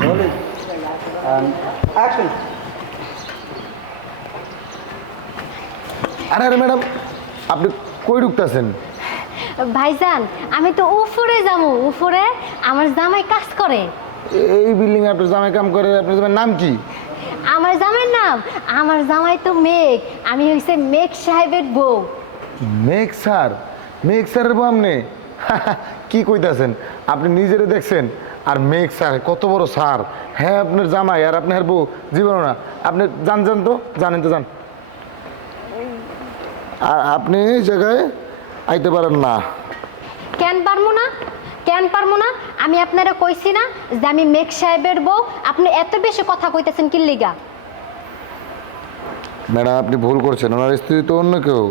Rolling. And action. আরে আরে madam, আপনি কই ঢুকতেছেন? ভাইজান আমি তো উপরে যাবো, উপরে আমার জামাই কাজ করে। এই বিল্ডিং আপনার জামাই কাম করে? আপনার জামাইয়ের নাম কি? আমার জামাইয়ের নাম, আমার জামাই তো মেঘ, আমি হইছে মেঘ সাহেবের বউ। মেঘ স্যার? মেঘ স্যারের বউ আপনি? কি কইতাছেন? আপনি নিজেরে দেখছেন আর মেঘ স্যার কত বড় স্যার। হ্যাঁ আপনার জামাই আর আপনার বউ জীবন না। আপনি জান তো, জানেন তো যান। আর আপনি এই জায়গায় আইতে পারেন না। কেন পারবো না, কেন পারবো না? আমি আপনারা কইছি না যে আমি মেঘ সাহেবের বউ? আপনি এত বেশি কথা কইতেছেন কি লিগা? ম্যাডাম আপনি ভুল করছেন, ওনার স্ত্রী তো অন্য কেউ।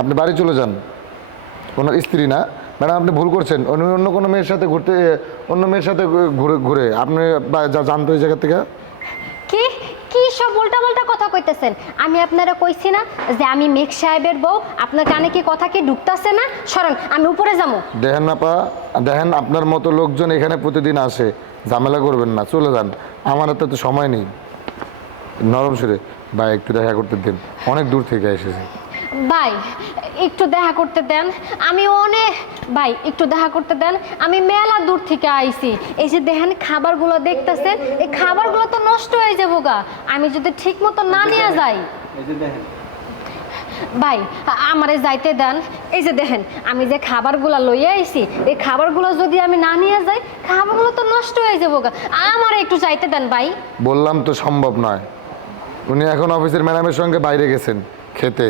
আপনি বাড়ি চলে যান। ওনার স্ত্রী না ম্যাডাম, আপনি ভুল করছেন। উনি অন্য কোনো মেয়ের সাথে ঘুরতে, অন্য মেয়ের সাথে ঘুরে আপনি জানতো এই জায়গা থেকে। কি কি সব উল্টা পাল্টা কথা কইতেছেন? আমি আপনারা কইছি না যে আমি মেঘ সাহেবের বউ? আপনার কানে কি কথা কি ঢুকতাছে না? সরন, আমি উপরে যাবো। দেখেন না পা, দেখেন আপনার মতো লোকজন এখানে প্রতিদিন আসে, ঝামেলা করবেন না, চলে যান। আমার হাতে তো সময় নেই। নরম সুরে, ভাই একটু দেখা করতে দিন, অনেক দূর থেকে এসেছে। ভাই একটু দেখা করতে দেন, আমি অনেক, ভাই একটু দেখা করতে দেন, আমি মেলা দূর থেকে আইছি। এই যে দেখেন খাবারগুলো দেখতেছেন, এই খাবারগুলো তো নষ্ট হয়ে যাবো গা আমি যদি ঠিক মতো না নিয়ে যাই। এই যে দেখেন। ভাই আমারে যাইতে দেন। এই যে দেখেন আমি যে খাবারগুলো লইয়া আইছি, এই খাবারগুলো যদি আমি না নিয়ে যাই, খাবারগুলো তো নষ্ট হয়ে যাবো গা। আমারে একটু যাইতে দেন ভাই। বললাম তো সম্ভব নয়। উনি এখন অফিসের ম্যাডামের সঙ্গে বাইরে গেছেন খেতে।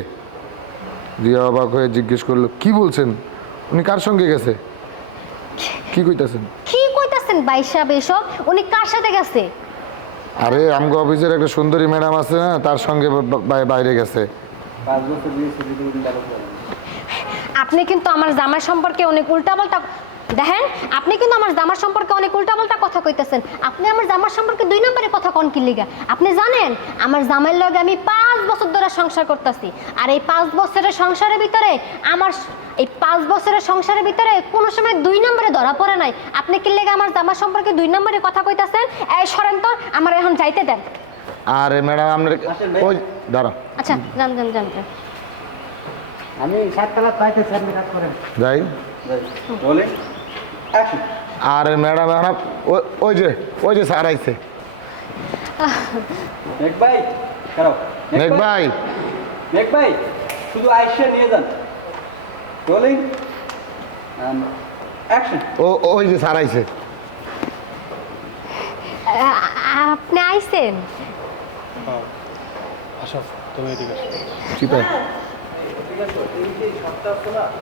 দিয়া অবাক হয়ে জিজ্ঞেস করলো, কি বলছেন? উনি কার সঙ্গে গেছে? কি কইতাছেন? কি কইতাছেন ভাই সাহেব এসব? উনি কার সাথে গেছে? আরে আমগো অফিসের একটা সুন্দরী ম্যাডাম আছে না, তার সঙ্গে বাইরে গেছে। 5 বছর দিয়ে ছবি তুলে ডায়লগ করেন। আপনি কিন্তু আমার জামাই সম্পর্কে অনেক উল্টাপাল্টা, দেখেন আপনি কিন্তু আমার জামার সম্পর্কে অনেক উল্টাপাল্টা কথা কইতেছেন। আপনি আমার জামার সম্পর্কে 2 নম্বরে কথা কোন কি লিগা? আপনি জানেন আমার জামাইয়ের লগে আমি 5 বছর ধরে সংসার করতেছি, আর এই 5 বছরের সংসারের ভিতরে আমার, এই 5 বছরের সংসারের ভিতরে কোনো সময় 2 নম্বরে ধরা পড়ে নাই। আপনি কি লিগা আমার জামার সম্পর্কে 2 নম্বরে কথা কইতেছেন? এই সরেন তো, আমার এখন যাইতে দেন। আরে ম্যাডাম আপনার ওই দাঁড়া। আচ্ছা যান যান যান যান। আমি 7 তলা পাইতেছি, আপনি কাজ করেন। যাই। Rolling action. আরে ম্যাডাম এখন ওই যে স্যার আইছে। মেঘ ভাই খারাপ। মেঘ ভাই, মেঘ ভাই শুধু আইসা নিয়ে যান। Rolling and action. ওই যে স্যার আইছে। আপনি আইছেন? আসো তুমি এদিকে আসো। চিপা। ঠিক আছে, এই যে শটটা আছে না